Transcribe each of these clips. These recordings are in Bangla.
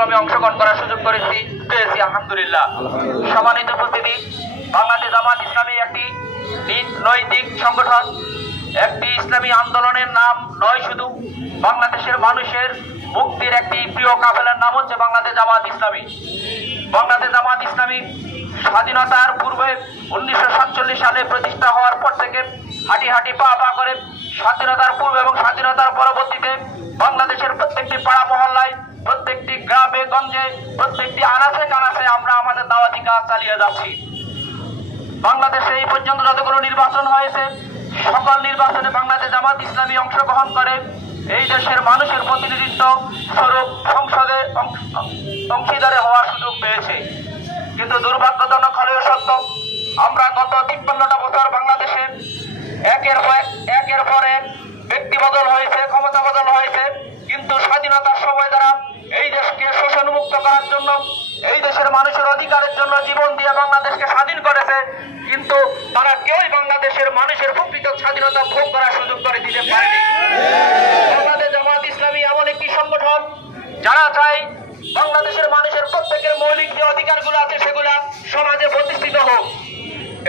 কার্যক্রমে অংশগ্রহণ করার সুযোগ পেয়েছি আলহামদুলিল্লাহ। সম্মানিত উপস্থিতি, বাংলাদেশ জামাত ইসলামী একটি নৈতিক সংগঠন, একটি ইসলামী আন্দোলনের নাম নয়, শুধু বাংলাদেশের মানুষের মুক্তির একটি প্রিয় কাফেলার নাম হচ্ছে বাংলাদেশ জামাত ইসলামী। বাংলাদেশ জামাত ইসলামী স্বাধীনতার পূর্বে 1947 সালে প্রতিষ্ঠা হওয়ার পর থেকে হাঁটি হাঁটি পা পা করে স্বাধীনতার পূর্বে এবং স্বাধীনতার পরবর্তীতে বাংলাদেশের প্রত্যেকটি পাড়া মহল্লায়, প্রত্যেকটি গ্রামে গঞ্জে, প্রত্যেকটি আনাচে কানাচে আমরা আমাদের দাওয়াতি কাজ চালিয়ে যাচ্ছি। বাংলাদেশে এই পর্যন্ত যতগুলো নির্বাচন হয়েছে, সকল নির্বাচনে বাংলাদেশ জামাত ইসলামী অংশগ্রহণ করে এই দেশের মানুষের প্রতিনিধিত্ব স্বরূপ সংসদে অংশীদারে হওয়ার সুযোগ পেয়েছে। কিন্তু দুর্ভাগ্যজনক হলেও সত্য, আমরা গত 53টা বছর বাংলাদেশে একের পর এক ব্যক্তি বদল হয়েছে, ক্ষমতা বদল হয়েছে, কিন্তু স্বাধীনতার সময় দ্বারা এই দেশকে শোষণমুক্ত করার জন্য, এই দেশের মানুষের অধিকারের জন্য জীবন দিয়ে বাংলাদেশকে স্বাধীন করেছে, কিন্তু তারা কেউই বাংলাদেশের মানুষের প্রকৃত স্বাধীনতা ভোগ করার সুযোগ করে দিতে পারেনি। বাংলাদেশ জামাত ইসলামী এমন একটি সংগঠন যারা চায় বাংলাদেশের মানুষের প্রত্যেকের মৌলিক যে অধিকারগুলো আছে সেগুলা সমাজে প্রতিষ্ঠিত হোক।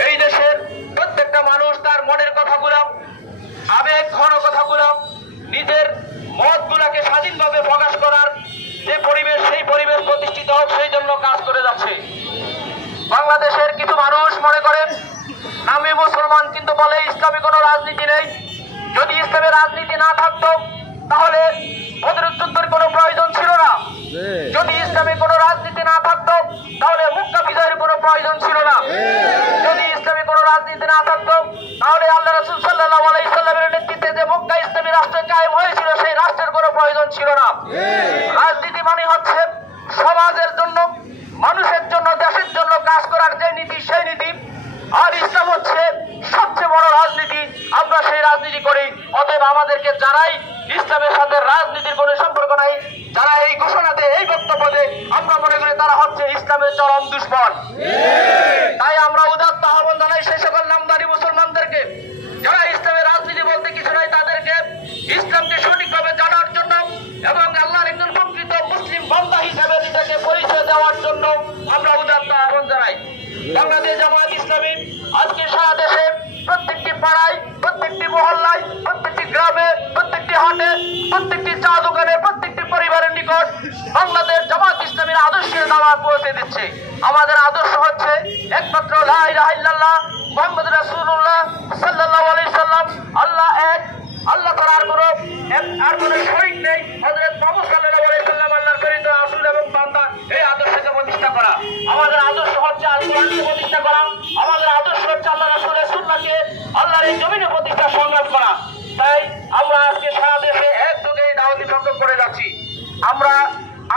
এই দেশের প্রত্যেকটা মানুষ তার মনের কথাগুলো, আবেগ ঘন কথাগুলো, নিজের মতগুলাকে স্বাধীনভাবে প্রকাশ করার যে পরিবেশ, সেই পরিবেশ প্রতিষ্ঠিত হোক, সেই জন্য কাজ করে যাচ্ছে। বাংলাদেশের কিছু মানুষ মনে করেন নামী মুসলমান, কিন্তু বলে ইসলামী কোনো রাজনীতি নেই। যদি ইসলামের রাজনীতি না থাকতো তাহলে বদরের যুদ্ধের কোনো প্রয়োজন ছিল না। যদি ইসলামে কোনো রাজনীতি না থাকতো তাহলে মুক্কা বিজয়ের কোনো প্রয়োজন ছিল না। যদি ইসলামে কোনো রাজনীতি না থাকতো তাহলে আল্লাহ রাসূল সাল্লাল্লাহু আলাইহি সাল্লামের নেতৃত্বে যে মক্কা ইসলামী রাষ্ট্র কায়েম হয়েছিল সেই রাষ্ট্রের কোনো প্রয়োজন ছিল না। রাজনীতি মানে হচ্ছে সমাজের জন্য, মানুষের জন্য, দেশের জন্য কাজ করার যে নীতি, সেই নীতি। আর ইসলাম হচ্ছে সবচেয়ে বড় রাজনীতি, আমরা সেই রাজনীতি করি। অতএব আমাদেরকে যারাই ইসলামের সাথে রাজনীতির কোনো সম্পর্ক নাই, যারা এই ঘোষণা দেয়, এই বক্তব্য দেয়, আমরা মনে করি তারা হচ্ছে ইসলামের চরম দুশমন। তাই আমরা উদাত্ত আহ্বান জানাই সেই সকল নামধারী মুসলমানদেরকে, যারা ইসলামের রাজনীতি বলতে কিছু নাই, তাদেরকে ইসলামকে সঠিকভাবে জানার জন্য এবং আল্লাহর একজন প্রকৃত মুসলিম বান্দা হিসেবে নিজেকে পরিচয় দেওয়ার জন্য আমরা উদাত্ত আহ্বান জানাই। বাংলাদেশ জামাত ইসলামী আজকে সারা দেশে প্রত্যেকটি পাড়ায়, প্রত্যেকটি মহল্লায়, প্রত্যেকটি গ্রামে, প্রত্যেকটি হাটে, প্রত্যেকটি চা দোকানে, প্রত্যেকটি পরিবারের নিকট বাংলাদেশ জামাত ইসলামীর আদর্শের দাওয়াত পৌঁছে দিচ্ছে। আমাদের আদর্শ হচ্ছে একমাত্র লা ইলাহা ইল্লাল্লাহ মুহাম্মদুর রাসূলুল্লাহ সাল্লাল্লাহু আলাইহি সাল্লাম। আল্লাহ এক, আল্লাহ তাআলা আর কোনো শরীক নেই। হযরত মুহাম্মদ সাল্লাল্লাহু আলাইহি সাল্লাম আল্লাহর প্রেরিত রাসূল এবং বান্দা। এই আদর্শকে প্রতিষ্ঠা করা আমাদের আদর্শ হচ্ছে, আল কোরআনকে প্রতিষ্ঠা করা আমাদের আদর্শ হচ্ছে, আল্লাহ রাসূলের সুন্নাহকে আল্লাহর এই জমিনে প্রতিষ্ঠা সংগ্রাম করা। তাই আমরা আজকে সারা দেশে একযোগে এই দাওয়াতি সংগ্রাম করে যাচ্ছি। আমরা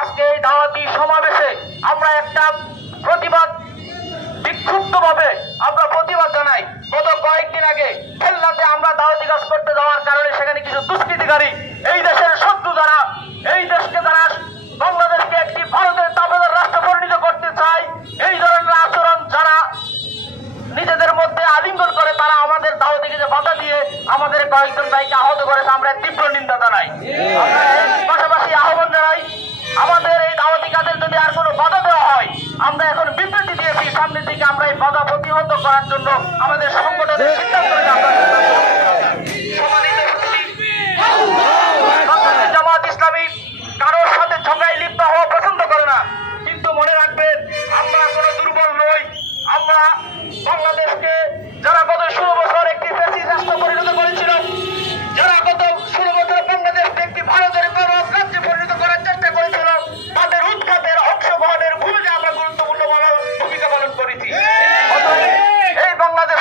আজকে এই দাওয়াতি সমাবেশে আমরা একটা প্রতিবাদ, বিক্ষুব্ধভাবে আমরা প্রতিবাদ জানাই। গত কয়েকদিন আগে খুলনাতে আমরা দাওয়াতি কাজ করতে যাওয়ার কারণে সেখানে কিছু দুষ্কৃতিকারী, এই দেশের শত্রু যারা, এই দেশকে যারা বাংলাদেশকে একটি ভারতের তাবেদার রাষ্ট্র পরিণত করতে চায়, এই ধরনের আচরণ যারা নিজেদের মধ্যে আলিঙ্গন করে, তারা আমাদের দাওয়াতিকে যে বাধা দিয়ে আমাদের কয়েকজন ভাইকে আহত করেছে, আমরা তীব্র নিন্দা জানাই। আমরা পাশাপাশি আহ্বান জানাই, আমাদের এই দাওয়াতি কাজের যদি আর কোনো বাধা দেওয়া হয়, আমরা এখন বিবৃতি দিয়েছি, সামনের দিকে আমরা এই বাধা প্রতিহত করার জন্য আমাদের সংগঠনের সিদ্ধান্ত নিয়ে আমরা জামাত ইসলামী কারোর সাথে ঝগড়ায় লিপ্ত হওয়া পছন্দ করে না। কিন্তু মনে রাখবেন, আমরা কোনো দুর্বল নই। আমরা বাংলাদেশকে যারা গত 16 বছর একটি ফ্যাসিস্ট রাষ্ট্র পরিণত করেছিল, যারা গত 16 বছর বাংলাদেশকে একটি ভারতের গৌরব রাজ্যে পরিণত করার চেষ্টা করেছিল, তাদের উৎখাতের, অংশগ্রহণের ভূমিকা আমরা গুরুত্বপূর্ণ ভূমিকা পালন করেছি। এই বাংলাদেশ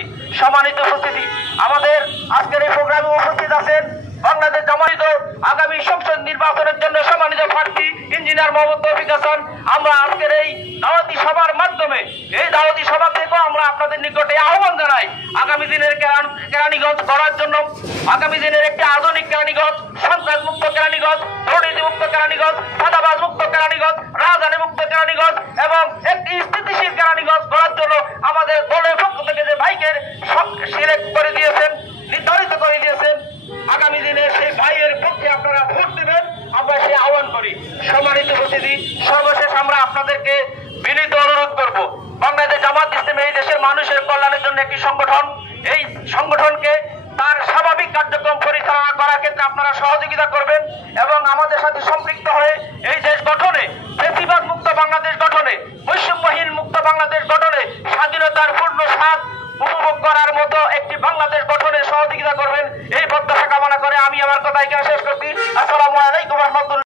রাখি। সম্মানিত উপস্থিতি, আমাদের আজকের এই প্রোগ্রামে উপস্থিত আছেন বাংলাদেশ জামায়াত আগামী সংসদ নির্বাচনের জন্য সম্মানিত প্রার্থী ইঞ্জিনিয়ার মোহাম্মদ তৌফিক হাসান। আমরা আজকের এই দাওয়াতি সভার মাধ্যমে এই দাওয়াতি সভা থেকেও আমরা আপনাদের নিকটে আহ্বান জানাই আগামী দিনের কেরানীগঞ্জ গড়ার জন্য, আগামী দিনের একটি আধুনিক কেরানীগঞ্জ, সন্ত্রাস মুক্ত কেরানীগঞ্জ, দুর্নীতি মুক্ত কেরানীগঞ্জ, সাদাবাজ মুক্ত কেরানীগঞ্জ, রাজধানী মুক্ত কেরানীগঞ্জ এবং একটি স্থিতিশীল কেরানীগঞ্জ গড়ার জন্য আমাদের দলের পক্ষ থেকে যে ভাইকে সিলেক্ট করে দিয়েছেন, নির্ধারিত করে দিয়েছেন, আগামী দিনে সেই ভাইয়ের পক্ষে আপনারা ভোট দেবেন, আমরা সেই আহ্বান করি। সম্মানিত উপস্থিতি, সর্বশেষ আমরা আপনাদেরকে বিনীত অনুরোধ করব, বাংলাদেশ জামাত ইসলামী এই দেশের মানুষের কল্যাণের জন্য একটি সংগঠন। এই সংগঠনকে তার স্বাভাবিক কার্যক্রম পরিচালনা করার ক্ষেত্রে আপনারা সহযোগিতা করবেন এবং আমাদের সাথে সম্পৃক্ত হয়ে এই দেশ গঠনে, ফ্যাসিবাদ মুক্ত বাংলাদেশ গঠনে, বৈষম্যহীন মুক্ত বাংলাদেশ গঠনে, স্বাধীনতার পূর্ণ স্বাদ উপভোগ করার মতো একটি বাংলাদেশ গঠনে সহযোগিতা করবেন, এই প্রত্যাশা কামনা করে আমি আমার কথা এখানে শেষ করছি। আসসালামু আলাইকুম ওয়া রাহমাতুল্লাহ।